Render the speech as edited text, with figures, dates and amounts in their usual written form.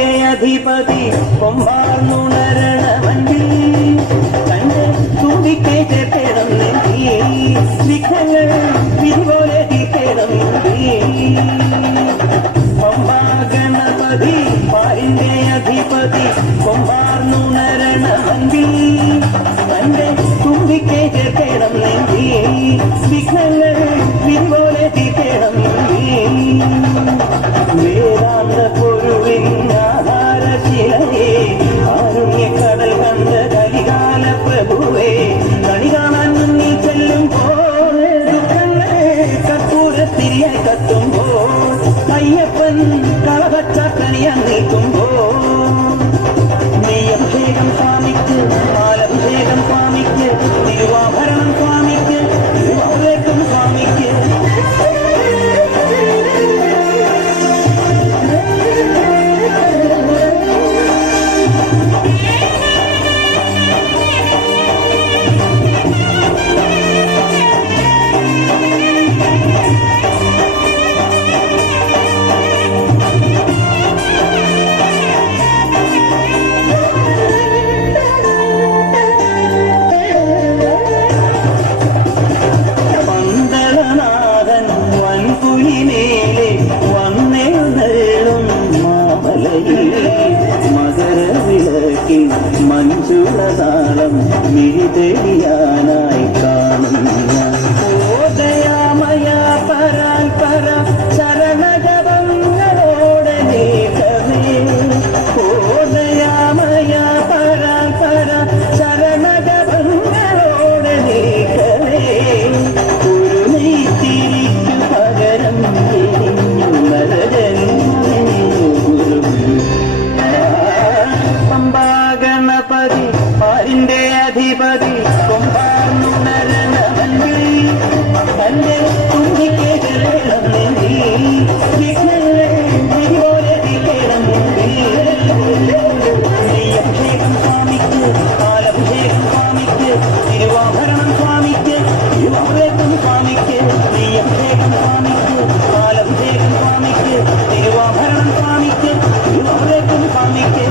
പാരിന്റെ അധിപതി കൊമ്പാർന്നുണരണമണ്ടി കണ്ട് തുമ്പിക്കേ ചേർക്കണം വിഘ്നങ്ങൾ വിധി പോലെ തീർക്കണം ഗണപതി പാരിന്റെ അധിപതി കൊമ്പാർന്നുണരണമണ്ടി കണ്ട് തുമ്പിക്കേ ചേർക്കണം വിഘ്നങ്ങൾ വിധി പോലെ തീർക്കണം വേദാന്ത പൊരുവിൻ ആധാരശിലയേ ആരുണ്യക്കടൽ കണ്ട കലികാല പ്രഭുവേ കണി കാണാൻ മുന്നിൽ ചെല്ലുമ്പോൾ ദുഃഖങ്ങൾ കർപ്പൂരത്തിരിയായി കത്തുമ്പോൾ അയ്യപ്പൻ കളപച്ചാക്കണിയാൻ നിൽക്കുമ്പോൾ നീ അഭിഷേകം സ്വാമിക്ക് പാലഭിഷേകം സ്വാമിക്ക് തിരുവാഭരണം സ്വാമിക്ക് തിരുവാഭേക്കും സ്വാമിക്ക് മഞ്ജുളതാളം മിഴിതെളിയാനായി കാണുന്ന ഓദയാമയ പരാൽപര ശരണജപങ്ങളോടെ നീക്കമേ ഓദയാമയ പരാൽപര ശരണജപങ്ങളോടെ നീക്കമേ ഒരു നെയ്ത്തിരിക്കു പകരം ഗണപതി പാരിന്റെ അധിപതി കൊമ്പാർന്നുണരണമണ്ടി തന്റെ തുമ്പിക്കേ ചെല്ലണം വിഘ്നങ്ങളെ വിധിപോലെ തീർക്കണം അഭിഷേകം സ്വാമിക്ക് പാലഭിഷേകം സ്വാമിക്ക് തിരുവാഭരണം സ്വാമിക്ക് തിരുവാഭേക്കും സ്വാമിക്ക് അഭിഷേകം സ്വാമിക്ക് പാലഭിഷേകം സ്വാമിക്ക് തിരുവാഭരണം സ്വാമിക്ക് തിരുവാഭേക്കും സ്വാമിക്ക്